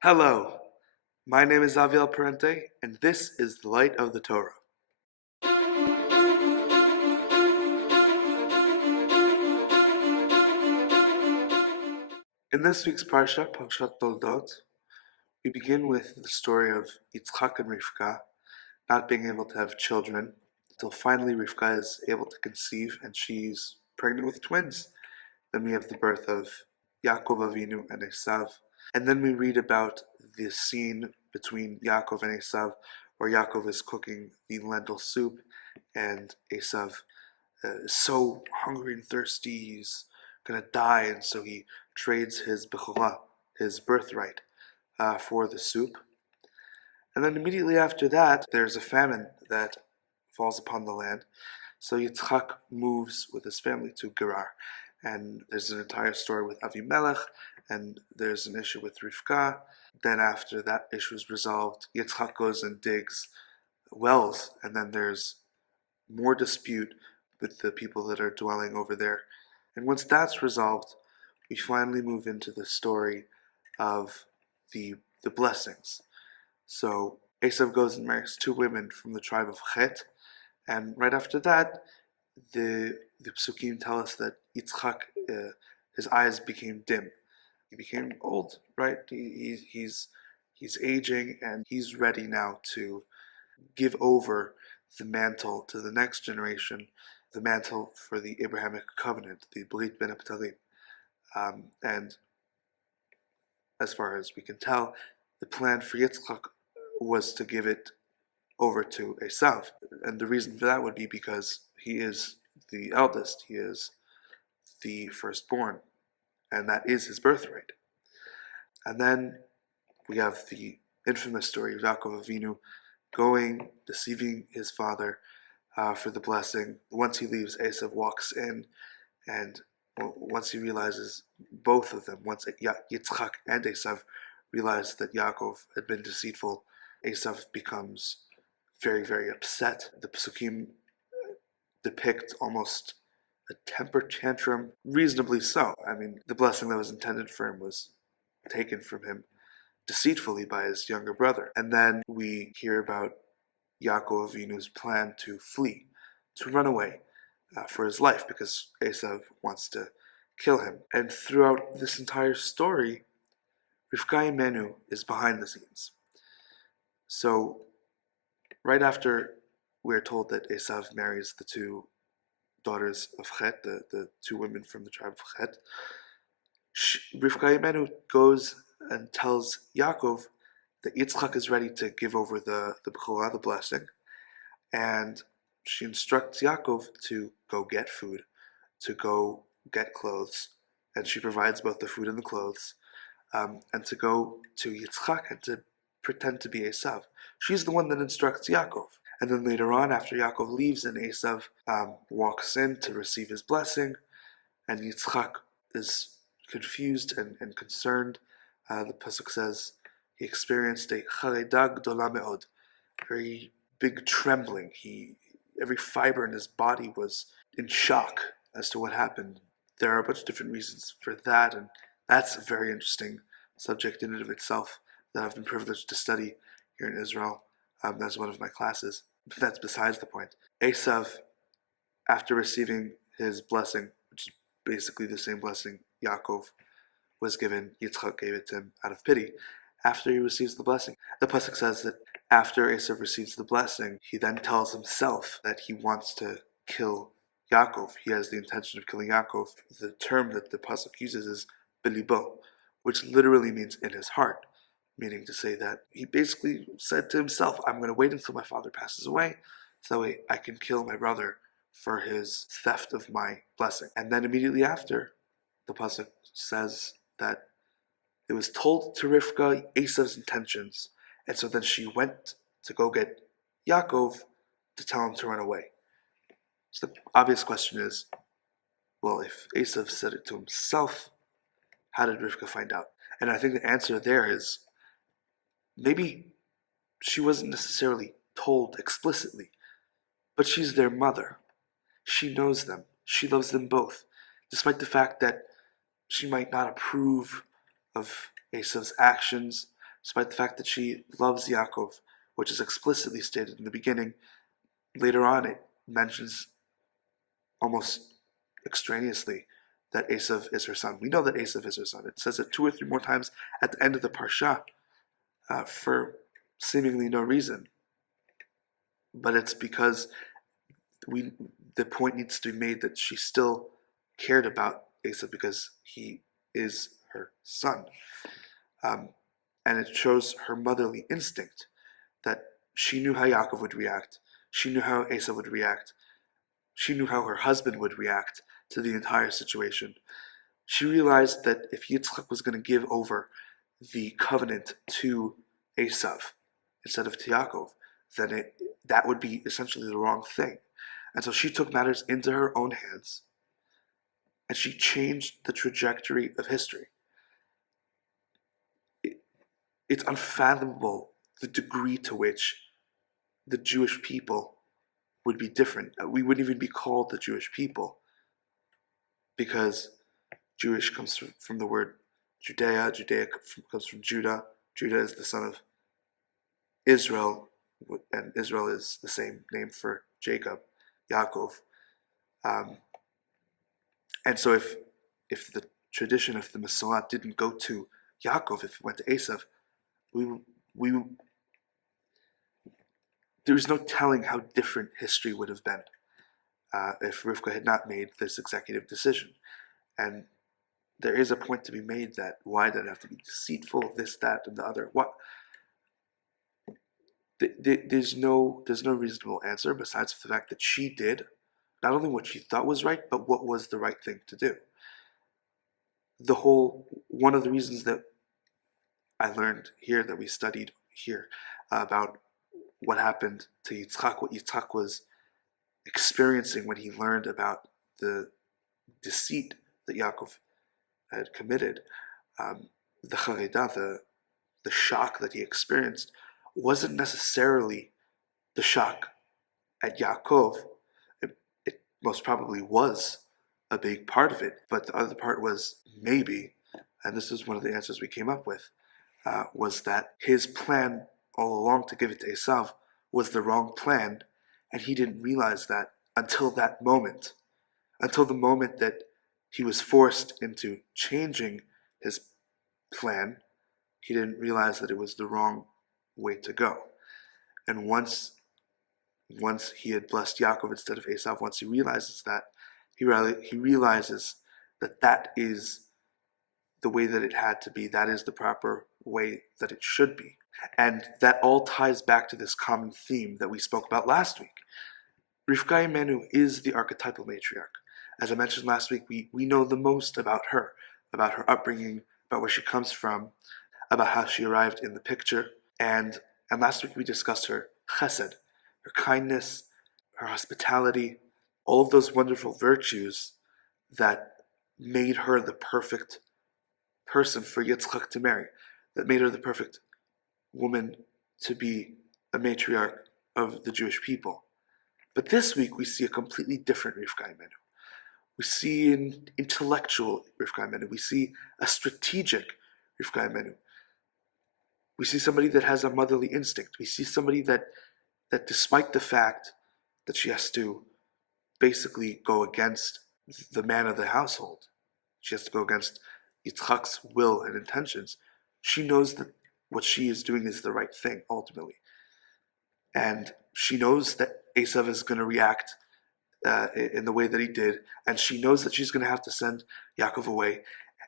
Hello, my name is Aviel Parente, and this is the Light of the Torah. In this week's Parshat, Toldot, we begin with the story of Yitzchak and Rivka not being able to have children until finally Rivka is able to conceive and she's pregnant with twins. Then we have the birth of Yaakov Avinu and Esav. And then we read about the scene between Yaakov and Esav, where Yaakov is cooking the lentil soup, and Esav is so hungry and thirsty, he's going to die, and so he trades his bechorah, his birthright, for the soup. And then immediately after that, there's a famine that falls upon the land. So Yitzchak moves with his family to Gerar. And there's an entire story with Avimelech, and there's an issue with Rivka. Then after that issue is resolved, Yitzchak goes and digs wells, and then there's more dispute with the people that are dwelling over there. And once that's resolved, we finally move into the story of the blessings. So Esav goes and marries two women from the tribe of Chet, and right after that, the psukim tell us that Yitzchak, his eyes became dim. He became old, right? He's aging, and he's ready now to give over the mantle to the next generation, the mantle for the Abrahamic covenant, the Brit Ben Abtalim. And as far as we can tell, the plan for Yitzchak was to give it over to Esav. And the reason for that would be because he is the eldest, he is the firstborn, and that is his birthright. And then we have the infamous story of Yaakov Avinu going, deceiving his father for the blessing. Once he leaves, Esav walks in, and once he realizes, both of them, once Yitzchak and Esav realize that Yaakov had been deceitful, Esav becomes very, very upset. The psukim depict almost a temper tantrum, reasonably so. I mean, the blessing that was intended for him was taken from him deceitfully by his younger brother. And then we hear about Yaakov Avinu's plan to flee, to run away for his life, because Esav wants to kill him. And throughout this entire story, Rivka Imeinu is behind the scenes. So right after we're told that Esav marries the two daughters of Chet, the two women from the tribe of Chet, Rivka Imeinu goes and tells Yaakov that Yitzchak is ready to give over the bechorah, the blessing, and she instructs Yaakov to go get food, to go get clothes, and she provides both the food and the clothes, and to go to Yitzchak and to pretend to be Esav. She's the one that instructs Yaakov. And then later on, after Yaakov leaves and Esav walks in to receive his blessing, and Yitzchak is confused and concerned, the pasuk says he experienced a chareda gdola me'od, very big trembling. Every fiber in his body was in shock as to what happened. There are a bunch of different reasons for that, and that's a very interesting subject in and of itself that I've been privileged to study here in Israel as one of my classes. But that's besides the point. Esav, after receiving his blessing, which is basically the same blessing Yaakov was given, Yitzchak gave it to him out of pity. After he receives the blessing, the pasuk says that after Esav receives the blessing, he then tells himself that he wants to kill Yaakov. He has the intention of killing Yaakov. The term that the pasuk uses is belibo, which literally means in his heart, meaning to say that he basically said to himself, I'm going to wait until my father passes away, so that way I can kill my brother for his theft of my blessing. And then immediately after, the pasuk says that it was told to Rivka Esav's intentions, and so then she went to go get Yaakov to tell him to run away. So the obvious question is, well, if Esav said it to himself, how did Rivka find out? And I think the answer there is, maybe she wasn't necessarily told explicitly, but she's their mother. She knows them. She loves them both, despite the fact that she might not approve of Esav's actions, despite the fact that she loves Yaakov, which is explicitly stated in the beginning. Later on, it mentions almost extraneously that Esav is her son. We know that Esav is her son. It says it 2 or 3 more times at the end of the Parsha for seemingly no reason. But it's because the point needs to be made that she still cared about Esav because he is her son. And it shows her motherly instinct that she knew how Yaakov would react. She knew how Esav would react. She knew how her husband would react to the entire situation. She realized that if Yitzchak was going to give over the covenant to Esav instead of to Yaakov, then that would be essentially the wrong thing. And so she took matters into her own hands, and she changed the trajectory of history. It's unfathomable the degree to which the Jewish people would be different. We wouldn't even be called the Jewish people because Jewish comes from the word Judea. Judea comes from Judah. Judah is the son of Israel, and Israel is the same name for Jacob, Yaakov. And so if the tradition of the Messiah didn't go to Yaakov, if it went to Esav, there's no telling how different history would have been if Rivka had not made this executive decision. And there is a point to be made that why did it have to be deceitful, this, that, and the other? What? There's no reasonable answer besides the fact that she did not only what she thought was right, but what was the right thing to do. One of the reasons that I learned here, that we studied here, about what happened to Yitzchak, what Yitzchak was experiencing when he learned about the deceit that Yaakov had committed, the charedah, the shock that he experienced, wasn't necessarily the shock at Yaakov. It most probably was a big part of it, but the other part was maybe, and this is one of the answers we came up with, was that his plan all along to give it to Esav was the wrong plan, and he didn't realize that until that moment, until the moment that he was forced into changing his plan. He didn't realize that it was the wrong way to go. And once he had blessed Yaakov instead of Esav, once he realizes that, he realizes that that is the way that it had to be. That is the proper way that it should be. And that all ties back to this common theme that we spoke about last week. Rivka Imeinu is the archetypal matriarch. As I mentioned last week, we know the most about her upbringing, about where she comes from, about how she arrived in the picture. And last week we discussed her chesed, her kindness, her hospitality, all of those wonderful virtues that made her the perfect person for Yitzchak to marry, that made her the perfect woman to be a matriarch of the Jewish people. But this week we see a completely different Rivka Imeinu. We see an intellectual Rivka Imeinu. We see a strategic Rivka Imeinu. We see somebody that has a motherly instinct. We see somebody that despite the fact that she has to basically go against the man of the household, she has to go against Yitzchak's will and intentions, she knows that what she is doing is the right thing ultimately. And she knows that Esav is going to react in the way that he did, and she knows that she's going to have to send Yaakov away.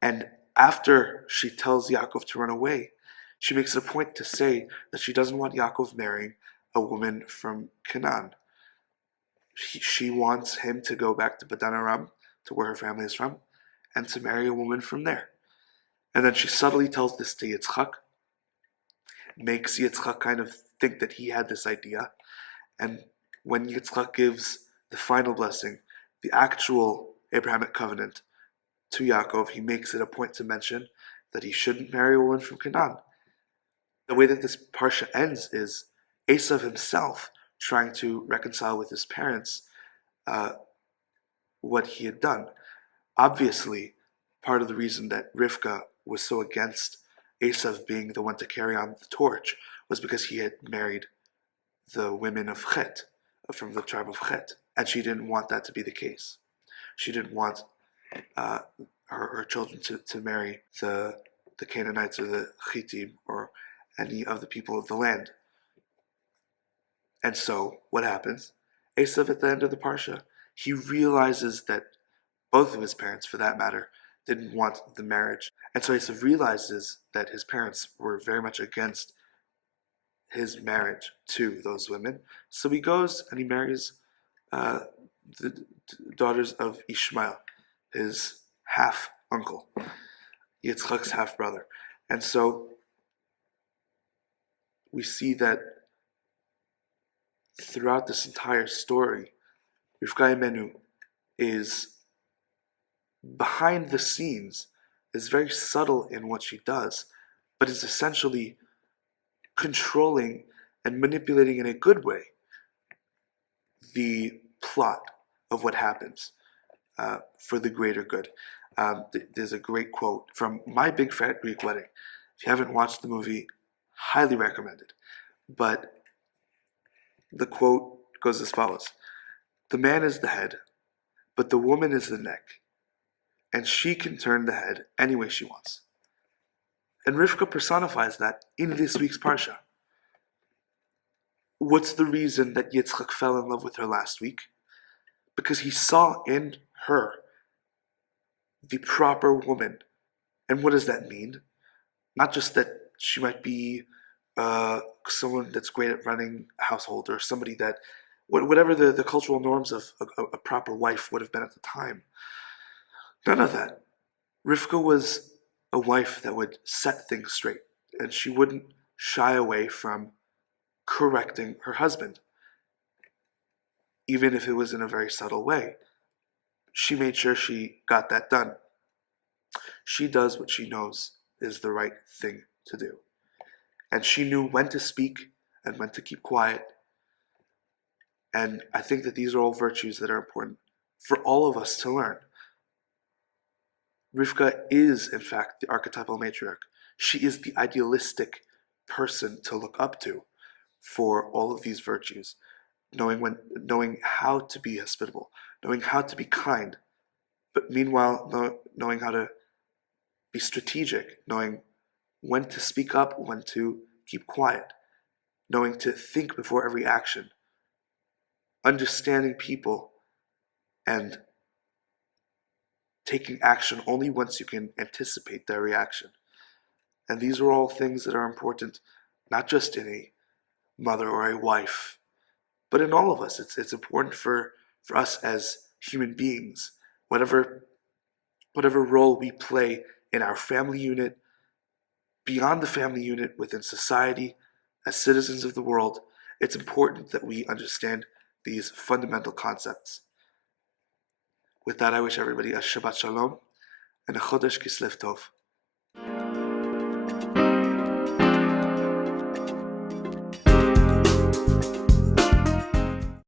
And after she tells Yaakov to run away, she makes it a point to say that she doesn't want Yaakov marrying a woman from Canaan. She wants him to go back to Padan Aram, to where her family is from, and to marry a woman from there. And then she subtly tells this to Yitzchak, makes Yitzchak kind of think that he had this idea. And when Yitzchak gives the final blessing, the actual Abrahamic covenant to Yaakov, he makes it a point to mention that he shouldn't marry a woman from Canaan. The way that this Parsha ends is Esav himself trying to reconcile with his parents what he had done. Obviously, part of the reason that Rivka was so against Esav being the one to carry on the torch was because he had married the women of Chet, from the tribe of Chet, and she didn't want that to be the case. She didn't want her children to marry the Canaanites or the Chittim or any of the people of the land. And so, what happens? Esav, at the end of the Parsha, he realizes that both of his parents, for that matter, didn't want the marriage. And so Esav realizes that his parents were very much against his marriage to those women. So he goes and he marries the daughters of Ishmael, his half uncle, Yitzchak's half brother. And so we see that throughout this entire story, Rivka Imeinu is behind the scenes, is very subtle in what she does, but is essentially controlling and manipulating in a good way the plot of what happens for the greater good. There's a great quote from My Big Fat Greek Wedding. If you haven't watched the movie, highly recommended. But the quote goes as follows: "The man is the head, but the woman is the neck, and she can turn the head any way she wants." And Rivka personifies that in this week's Parsha. What's the reason that Yitzchak fell in love with her last week? Because he saw in her the proper woman. And what does that mean? Not just that she might be someone that's great at running a household, or somebody that, whatever the cultural norms of a proper wife would have been at the time. None of that. Rivka was a wife that would set things straight, and she wouldn't shy away from correcting her husband, even if it was in a very subtle way. She made sure she got that done. She does what she knows is the right thing to do. And she knew when to speak and when to keep quiet. And I think that these are all virtues that are important for all of us to learn. Rivka is, in fact, the archetypal matriarch. She is the idealistic person to look up to for all of these virtues, knowing how to be hospitable, knowing how to be kind, but meanwhile knowing how to be strategic, knowing when to speak up, when to keep quiet, knowing to think before every action, understanding people, and taking action only once you can anticipate their reaction. And these are all things that are important, not just in a mother or a wife, but in all of us. It's important for us as human beings, whatever role we play in our family unit, beyond the family unit, within society, as citizens of the world. It's important that we understand these fundamental concepts. With that, I wish everybody a Shabbat Shalom and a Chodesh Kislev Tov.